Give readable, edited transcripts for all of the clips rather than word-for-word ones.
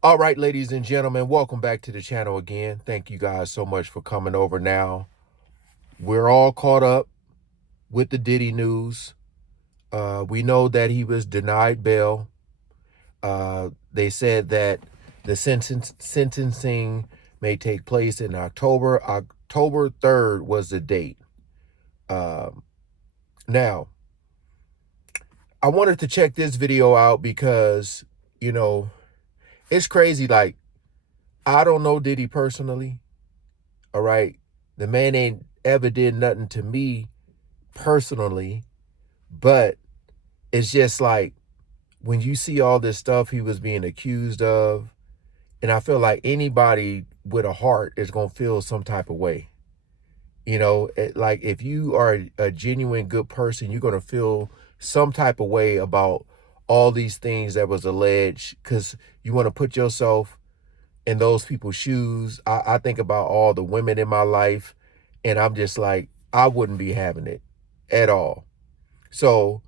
All right, ladies and gentlemen, welcome back to the channel again. Thank you guys so much for coming over now. We're all caught up with the Diddy news. We know that he was denied bail. They said that the sentencing may take place in October. October 3rd was the date. Now, I wanted to check this video out because, you know, it's crazy. Like, I don't know Diddy personally. All right. The man ain't ever did nothing to me personally, but it's just like when you see all this stuff he was being accused of, and I feel like anybody with a heart is going to feel some type of way. Like if you are a genuine good person, you're going to feel some type of way about all these things that was alleged because you want to put yourself in those people's shoes. I think about all the women in my life, and I'm just like, I wouldn't be having it at all. So,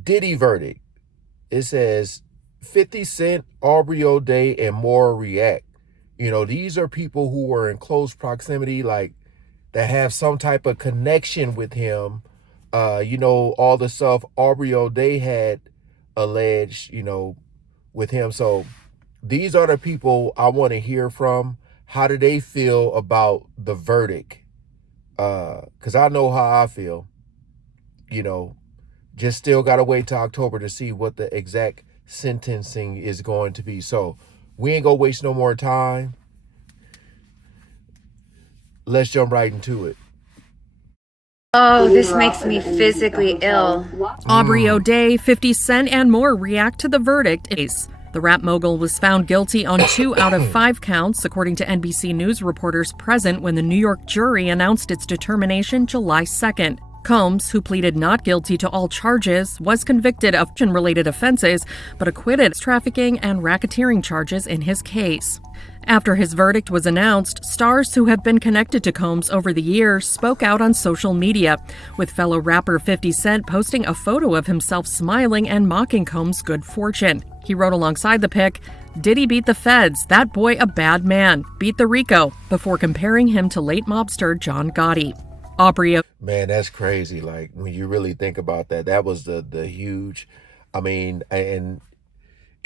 Diddy verdict. It says 50 Cent, Aubrey O'Day, and more react. These are people who were in close proximity, like that have some type of connection with him. All the stuff Aubrey O'Day had alleged, with him. So these are the people I want to hear from. How do they feel about the verdict? Because I know how I feel. You know, just still got to wait till October to see what the exact sentencing is going to be. So we ain't going to waste no more time. Let's jump right into it. Oh, this makes me physically ill. Aubrey O'Day, 50 Cent, and more react to the verdict. The rap mogul was found guilty on 2 out of 5 counts, according to NBC News reporters present when the New York jury announced its determination July 2nd. Combs, who pleaded not guilty to all charges, was convicted of related offenses, but acquitted of trafficking and racketeering charges in his case. After his verdict was announced, stars who have been connected to Combs over the years spoke out on social media, with fellow rapper 50 Cent posting a photo of himself smiling and mocking Combs' good fortune. He wrote alongside the pic, "Diddy beat the feds, that boy a bad man, beat the Rico," before comparing him to late mobster John Gotti. Aubrey. Man, that's crazy. Like when you really think about that, that was the huge, and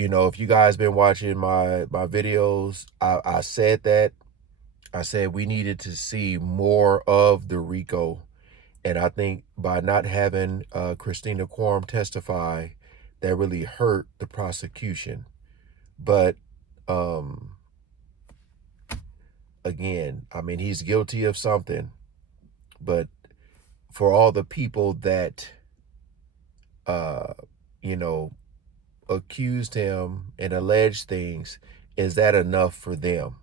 if you guys been watching my videos, I said that. I said we needed to see more of the Rico. And I think by not having Christina Quorum testify, that really hurt the prosecution. But again, he's guilty of something. But for all the people that, accused him and alleged things, is that enough for them?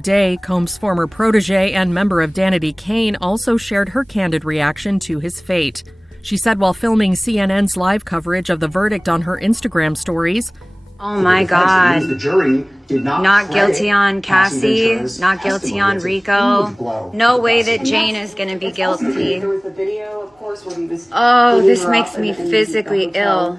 Day, Combs' former protege and member of Danity Kane, also shared her candid reaction to his fate. She said while filming CNN's live coverage of the verdict on her Instagram stories, "Oh my God. The jury did not guilty on Cassie, not guilty on Rico. No way that Jane is going to be guilty. Oh, this makes me physically ill.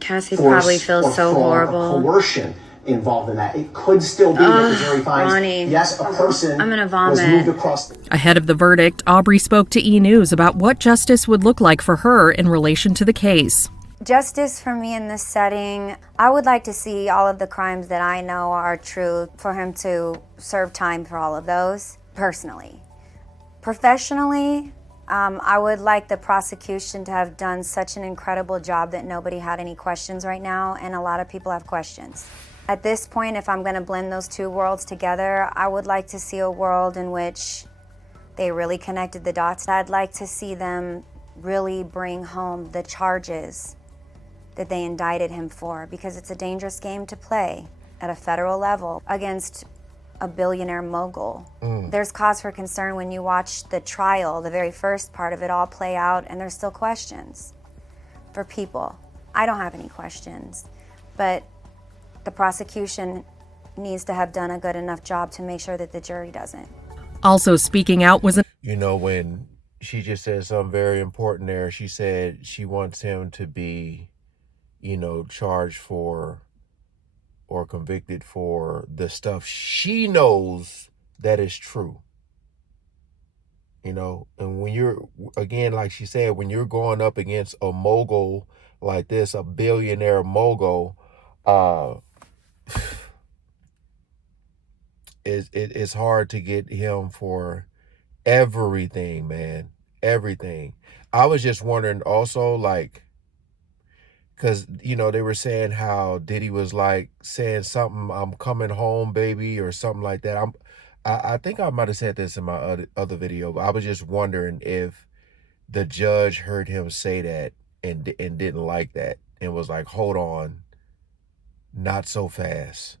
Cassie probably feels so horrible. Coercion involved in that. It could still be that the jury finds, Ronnie, yes, a person I'm gonna was vomit. moved across. Ahead of the verdict, Aubrey spoke to E! News about what justice would look like for her in relation to the case. Justice for me in this setting, I would like to see all of the crimes that I know are true for him to serve time for all of those, personally. Professionally, I would like the prosecution to have done such an incredible job that nobody had any questions right now, and a lot of people have questions. At this point, if I'm gonna blend those two worlds together, I would like to see a world in which they really connected the dots. I'd like to see them really bring home the charges that they indicted him for, because it's a dangerous game to play at a federal level against a billionaire mogul. There's cause for concern when you watch the trial, the very first part of it all play out, and there's still questions for people. I don't have any questions, but the prosecution needs to have done a good enough job to make sure that the jury doesn't. Also speaking out was when she just said something very important there. She said she wants him to be charged for or convicted for the stuff she knows that is true. And when you're, again, like she said, when you're going up against a mogul like this, a billionaire mogul, it's hard to get him for everything, man. Everything. I was just wondering also, like, because, they were saying how Diddy was like saying something, "I'm coming home, baby," or something like that. I think I might have said this in my other video, but I was just wondering if the judge heard him say that and didn't like that and was like, "Hold on, not so fast.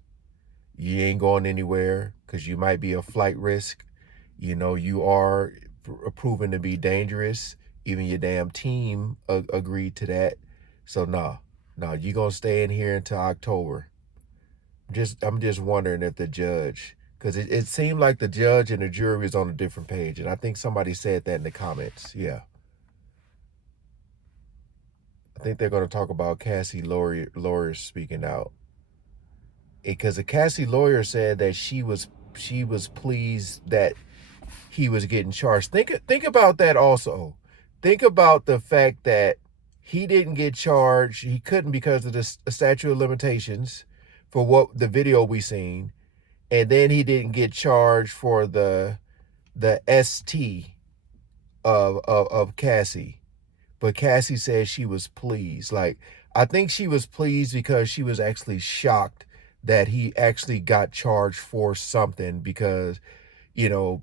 You ain't going anywhere because you might be a flight risk. You are proven to be dangerous. Even your damn team agreed to that. So no, you gonna stay in here until October." I'm just wondering if the judge, because it seemed like the judge and the jury was on a different page, and I think somebody said that in the comments. Yeah, I think they're gonna talk about Cassie lawyers speaking out, because the Cassie lawyer said that she was pleased that he was getting charged. Think about that also. Think about the fact that he didn't get charged. He couldn't because of the statute of limitations for what the video we seen. And then he didn't get charged for the ST of Cassie. But Cassie said she was pleased. Like, I think she was pleased because she was actually shocked that he actually got charged for something, because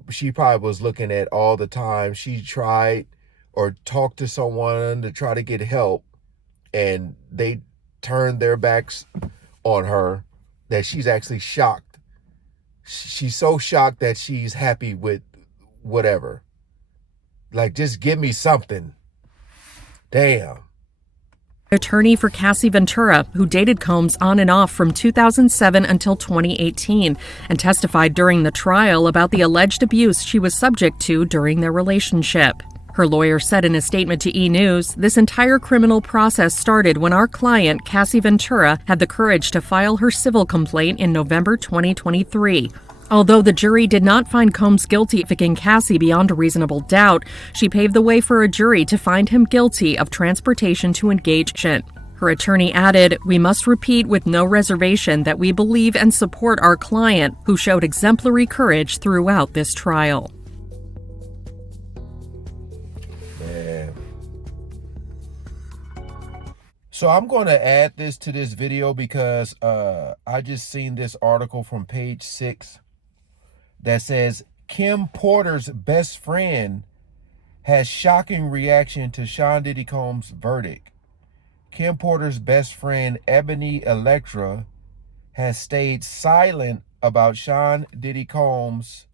she probably was looking at all the time she tried or talked to someone to try to get help, and they turned their backs on her, that she's actually shocked. She's so shocked that she's happy with whatever. Like, just give me something. Damn. Attorney for Cassie Ventura, who dated Combs on and off from 2007 until 2018, and testified during the trial about the alleged abuse she was subject to during their relationship. Her lawyer said in a statement to E! News, "This entire criminal process started when our client, Cassie Ventura, had the courage to file her civil complaint in November 2023. Although the jury did not find Combs guilty of convicting Cassie beyond a reasonable doubt, she paved the way for a jury to find him guilty of transportation to engagement." Her attorney added, "We must repeat with no reservation that we believe and support our client, who showed exemplary courage throughout this trial." Man. So I'm going to add this to this video because I just seen this article from Page 6 that says Kim Porter's best friend has shocking reaction to Sean Diddy Combs' verdict. Kim Porter's best friend, Ebony Electra, has stayed silent about Sean Diddy Combs'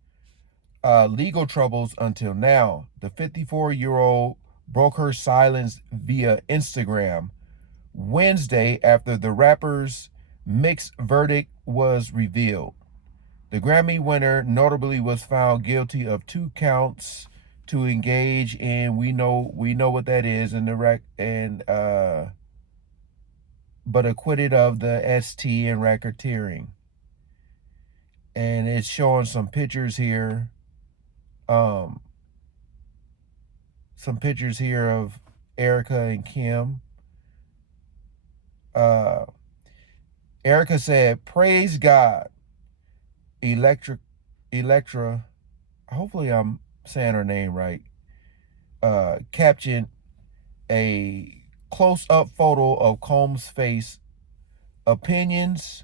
legal troubles until now. The 54-year-old broke her silence via Instagram Wednesday after the rapper's mixed verdict was revealed. The Grammy winner notably was found guilty of 2 counts to engage in, we know what that is, in the but acquitted of the ST and racketeering. And it's showing some pictures here. Some pictures here of Erica and Kim. Erica said, "Praise God." Electra, hopefully I'm saying her name right, captioned a close-up photo of Combs' face. "Opinions,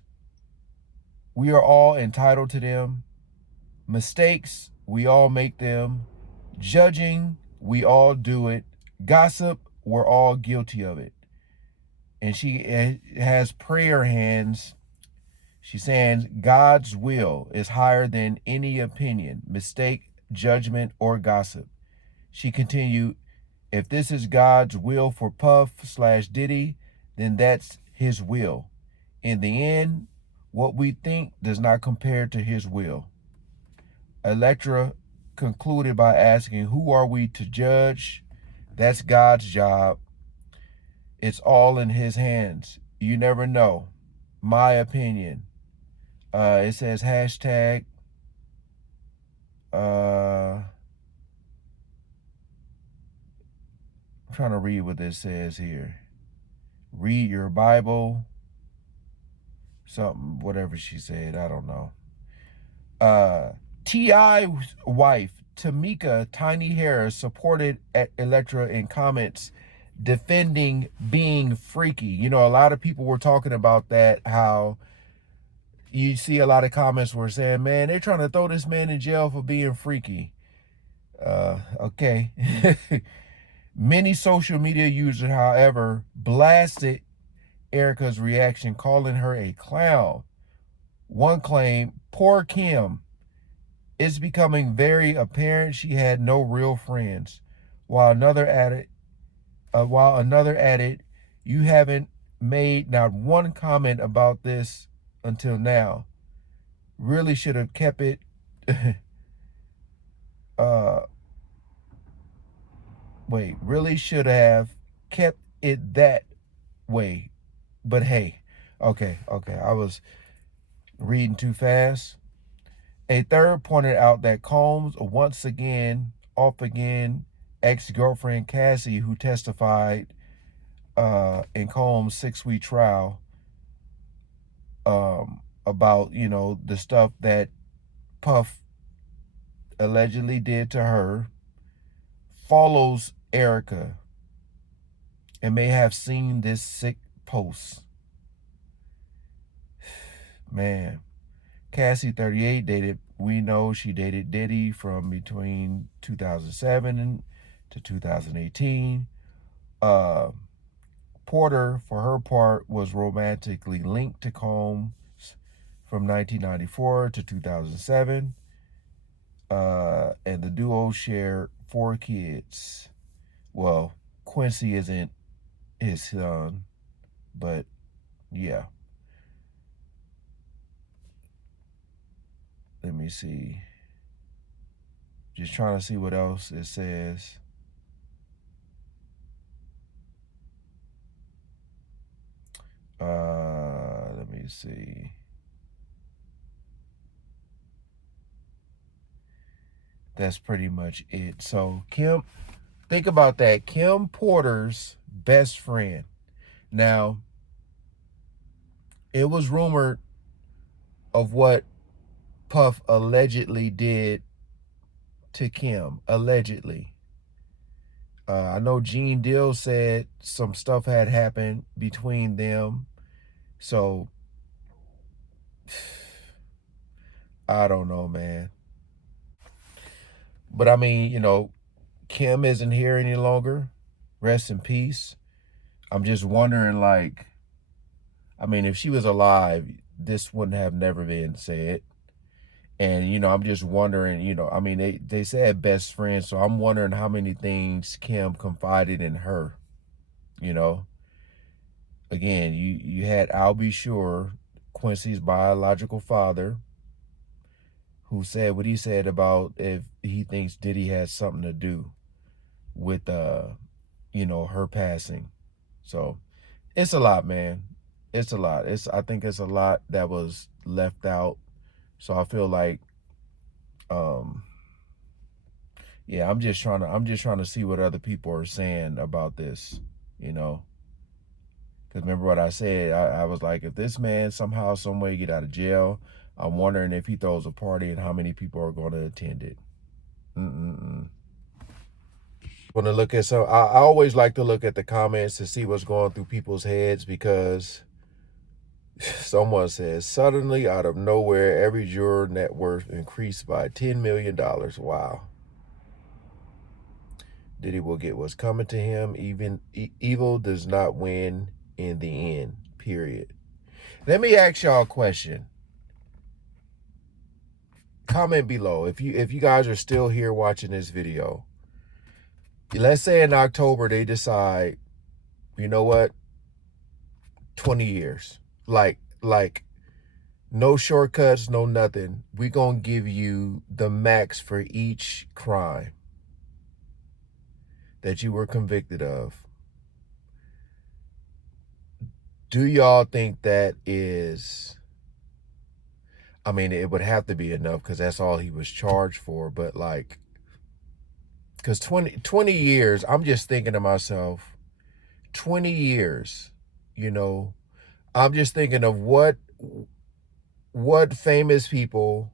we are all entitled to them. Mistakes, we all make them. Judging, we all do it. Gossip, we're all guilty of it." And she has prayer hands. She's saying God's will is higher than any opinion, mistake, judgment, or gossip. She continued, "If this is God's will for Puff/Diddy, then that's his will. In the end, what we think does not compare to his will." Electra concluded by asking, "Who are we to judge? That's God's job." It's all in his hands. You never know. My opinion. It says hashtag I'm trying to read what this says here. Read your Bible. Something, whatever she said, I don't know. T.I.'s wife, Tamika Tiny Harris, supported Electra in comments defending being freaky. You know, a lot of people were talking about that, how you see a lot of comments were saying, man, they're trying to throw this man in jail for being freaky. Okay. Many social media users, however, blasted Erica's reaction, calling her a clown. One claimed, poor Kim. It's becoming very apparent she had no real friends. While another added, you haven't made not one comment about this until now. Really should have kept it really should have kept it that way. But hey, okay, I was reading too fast. A third pointed out that Combs' once again, off again ex-girlfriend Cassie, who testified in Combs' 6-week trial about, you know, the stuff that Puff allegedly did to her, follows Erica and may have seen this sick post. Man. Cassie, 38, she dated Diddy from between 2007 to 2018. Porter, for her part, was romantically linked to Combs from 1994 to 2007. And the duo shared 4 kids. Well, Quincy isn't his son, but yeah. Let me see. Just trying to see what else it says. Let me see. That's pretty much it. So Kim, think about that. Kim Porter's best friend. Now, it was rumored of what Puff allegedly did to Kim. Allegedly. I know Gene Deal said some stuff had happened between them. So, I don't know, man. But I mean, you know, Kim isn't here any longer. Rest in peace. I'm just wondering, like, I mean, if she was alive, this wouldn't have never been said. And, you know, I'm just wondering, you know, I mean, they said best friend, so I'm wondering how many things Kim confided in her, you know. Again, you had I'll Be Sure, Quincy's biological father, who said what he said about if he thinks Diddy had something to do with, you know, her passing. So it's a lot, man. It's a lot. I think it's a lot that was left out. So I feel like, yeah, I'm just trying to see what other people are saying about this, you know. Because remember what I said, I was like, if this man somehow, some way get out of jail, I'm wondering if he throws a party and how many people are going to attend it. Want to look at some, I always like to look at the comments to see what's going through people's heads, because someone says, suddenly out of nowhere, every juror net worth increased by $10 million. Wow. Diddy will get what's coming to him. Even evil does not win in the end, period. Let me ask y'all a question. Comment below if you guys are still here watching this video. Let's say in October they decide, you know what, 20 years. Like no shortcuts, no nothing. We're going to give you the max for each crime that you were convicted of. Do y'all think that is, I mean, it would have to be enough because that's all he was charged for, but like, because 20 years, I'm just thinking to myself, 20 years, you know, I'm just thinking of what famous people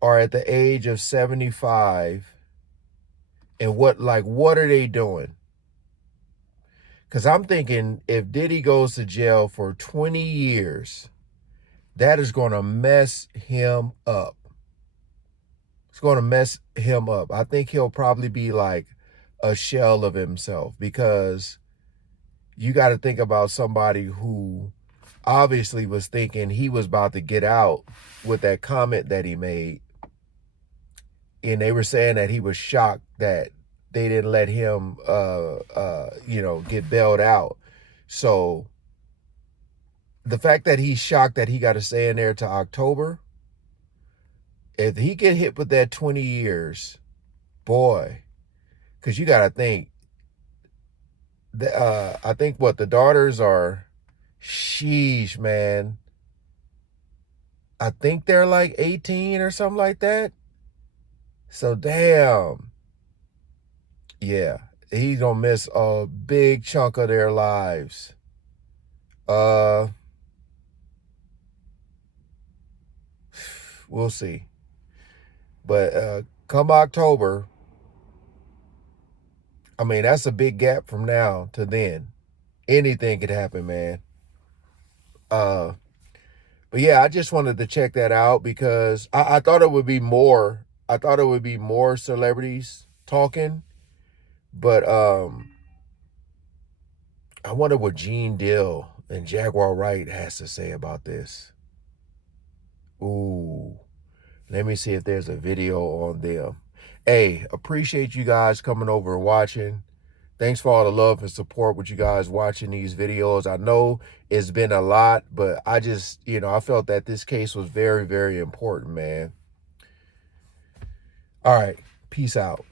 are at the age of 75 and what are they doing? Because I'm thinking if Diddy goes to jail for 20 years, that is going to mess him up. It's going to mess him up. I think he'll probably be like a shell of himself, because you got to think about somebody who obviously was thinking he was about to get out with that comment that he made. And they were saying that he was shocked that they didn't let him, get bailed out. So the fact that he's shocked that he got to stay in there to October, if he get hit with that 20 years, boy, because you got to think, I think what the daughters are, sheesh, man. I think they're like 18 or something like that. So damn. Yeah, he's gonna miss a big chunk of their lives. We'll see. But come October, I mean, that's a big gap from now to then. Anything could happen, man. But yeah, I just wanted to check that out because I thought it would be more. I thought it would be more celebrities talking, but I wonder what Gene Dill and Jaguar Wright has to say about this. Ooh, let me see if there's a video on them. Hey, appreciate you guys coming over and watching. Thanks for all the love and support with you guys watching these videos. I know it's been a lot, but I just, I felt that this case was very, very important, man. All right, peace out.